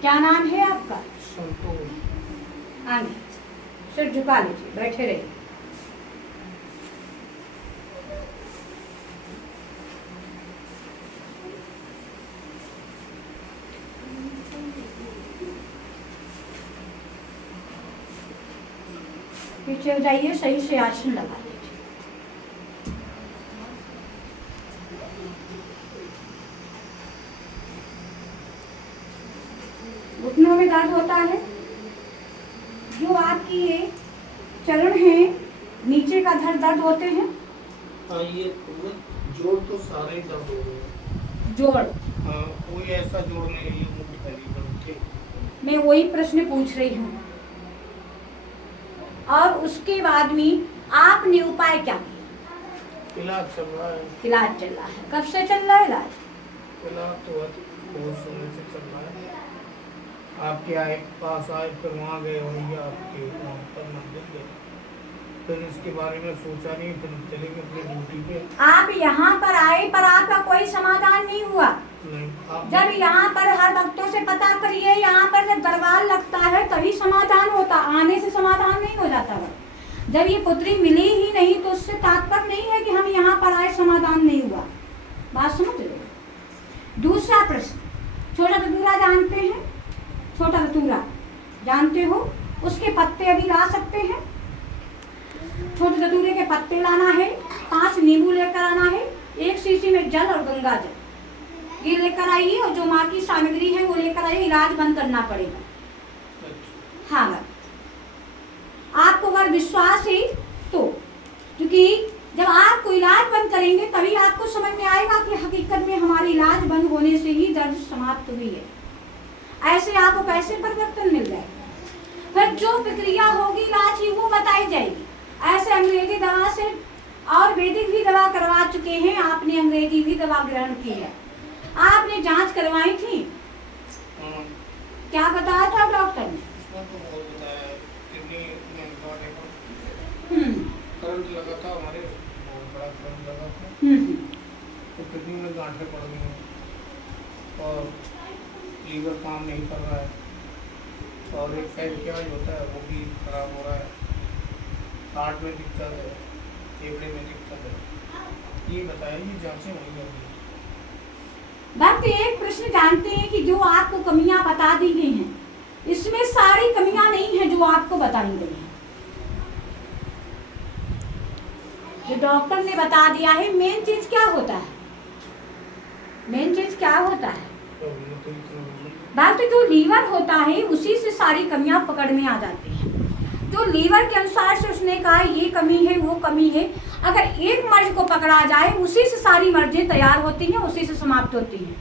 क्या नाम है आपका? संतोष। आगे सिर झुका लीजिए, बैठे रहिए। पीछे हो जाइए, सही से आसन लगा लीजिए। घुटनों में दर्द होता है? जो आपकी ये चरण है नीचे का दर्द होते हैं? हाँ, ये पूरे जोड़ तो सारे ही दर्द हो रहे हैं। जोड़? हाँ, कोई ऐसा जोड़ नहीं है ये मुक्त पहली दर्द के। मैं वही प्रश्न पूछ रही हूँ। और उसके बाद में आपने उपाय क्या किया? इलाज चल रहा है। इलाज चल रहा है। कब से चल रहा है इलाज? इलाज तो बहुत समय से चल रहा है। आपके आए पास आए, फिर वहाँ गए और ये आपके वहाँ पर मंदिर गए, फिर इसके बारे में सोचा नहीं, फिर चले गए अपनी ड्यूटी पे। आप यहाँ पर आए पर आपका कोई समाधान नहीं हुआ? नहीं। जब यहाँ पर हर भक्तों से पता करिए, यहाँ पर जब दरबार लगता है तभी समाधान होता, आने से समाधान नहीं हो जाता है। जब ये पुत्री मिली ही नहीं तो उससे तात्पर्य नहीं है कि हम यहाँ पर आए समाधान नहीं हुआ। बात समझ रहे हो? दूसरा प्रश्न, छोटा धतूरा जानते हैं? छोटा धतूरा जानते हो? उसके पत्ते अभी ला सकते हैं? छोटे धतूरे के पत्ते लाना है, 5 नींबू लेकर आना है, 1 शीशी में जल और गंगा जल ये लेकर आइए, और जो माँ की सामग्री है वो लेकर आइए। इलाज बंद करना पड़ेगा। हाँ, आपको अगर विश्वास है तो, क्योंकि जब आपको इलाज बंद करेंगे तभी आपको समझ में आएगा कि हकीकत में हमारी इलाज बंद होने से ही दर्द समाप्त हुई है। ऐसे आपको कैसे परिवर्तन मिल जाएगा? फिर जो प्रक्रिया होगी इलाज की वो बताई जाएगी। ऐसे अंग्रेजी दवा से और वैदिक भी दवा करवा चुके हैं, आपने अंग्रेजी भी दवा ग्रहण की है। आपने जांच करवाई थी? क्या बताया था डॉक्टर ने? करंट लगा था हमारे, बहुत बड़ा करंट लगा था, तो किडनी में गांठें पड़ गई हैं और लीवर काम नहीं कर रहा है, और एक पैनक्रियाज होता है वो भी खराब हो रहा है, हार्ट में दिक्कत है, फेफड़े में दिक्कत है। ये बताया, ये जांचें वही होंगी। भक्त एक प्रश्न जानते हैं कि जो आपको कमियां बता दी गई हैं, इसमें सारी कमियां नहीं है जो आपको बताई गई हैं। जो डॉक्टर ने बता दिया है, मेन चीज क्या होता है? मेन चीज क्या होता है? भक्त जो लीवर होता है उसी से सारी कमियां पकड़ में आ जाती हैं। जो लीवर के अनुसार से उसने कहा ये कमी है वो कमी है, अगर एक मर्ज को पकड़ा जाए उसी से सारी मर्जें तैयार होती हैं, उसी से समाप्त होती हैं।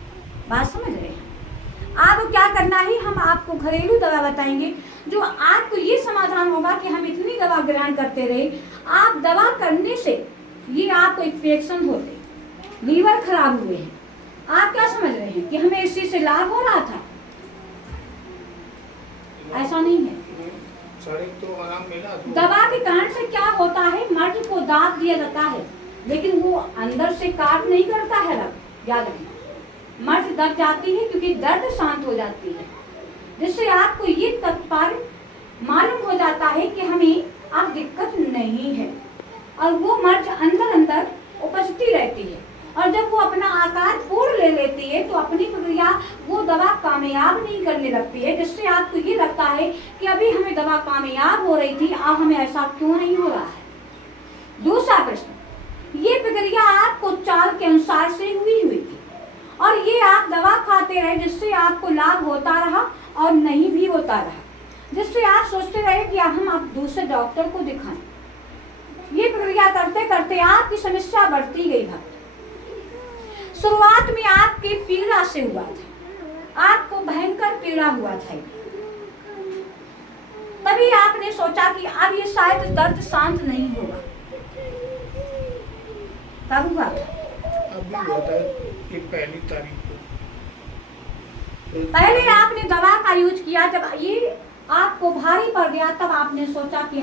बात समझ रहे हैं? आपको क्या करना है, हम आपको घरेलू दवा बताएंगे जो आपको ये समाधान होगा कि हम इतनी दवा ग्रहण करते रहे, आप दवा करने से ये आपको इन्फेक्शन होते, लीवर खराब हुए हैं। आप क्या समझ रहे हैं कि हमें इस चीज से लाभ हो रहा था? ऐसा नहीं है। तो आराम मिला तो दवा के कारण से क्या होता है, मर्ज को दाब दिया जाता है लेकिन वो अंदर से काट नहीं करता है रक्त। याद रखना, मर्ज दब जाती है क्योंकि दर्द शांत हो जाती है, जिससे आपको ये तत्पर मालूम हो जाता है कि हमें अब दिक्कत नहीं है, और वो मर्ज अंदर अंदर उपजती रहती है, और जब वो अपना आकार पूर्ण ले लेती है तो अपनी प्रक्रिया वो दवा कामयाब नहीं करने लगती है, जिससे आपको ये लगता है कि अभी हमें दवा कामयाब हो रही थी, अब हमें ऐसा क्यों नहीं हो रहा है। दूसरा प्रश्न, ये प्रक्रिया आपको चाल के अनुसार से हुई थी और ये आप दवा खाते रहे जिससे आपको लाभ होता रहा और नहीं भी होता रहा, जिससे आप सोचते रहे कि हम अब दूसरे डॉक्टर को दिखाएं। ये प्रक्रिया करते करते आपकी समस्या बढ़ती गई। भक्त शुरुआत में आपके पीड़ा से हुआ था, आपको भयंकर पीड़ा हुआ था, तभी आपने सोचा कि अब ये शायद दर्द शांत नहीं होगा। तब हुआ था? अभी हुआ था कि पहली तारीख को। पहले आपने दवा का यूज किया, जब ये आपको भारी पड़ गया तब आपने सोचा कि